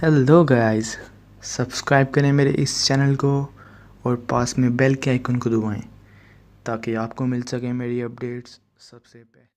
Hello guys, subscribe करें मेरे इस चैनल को और पास में बेल के आइकन को दबाएं ताकि आपको मिल सके मेरी अपडेट्स सबसे पहले।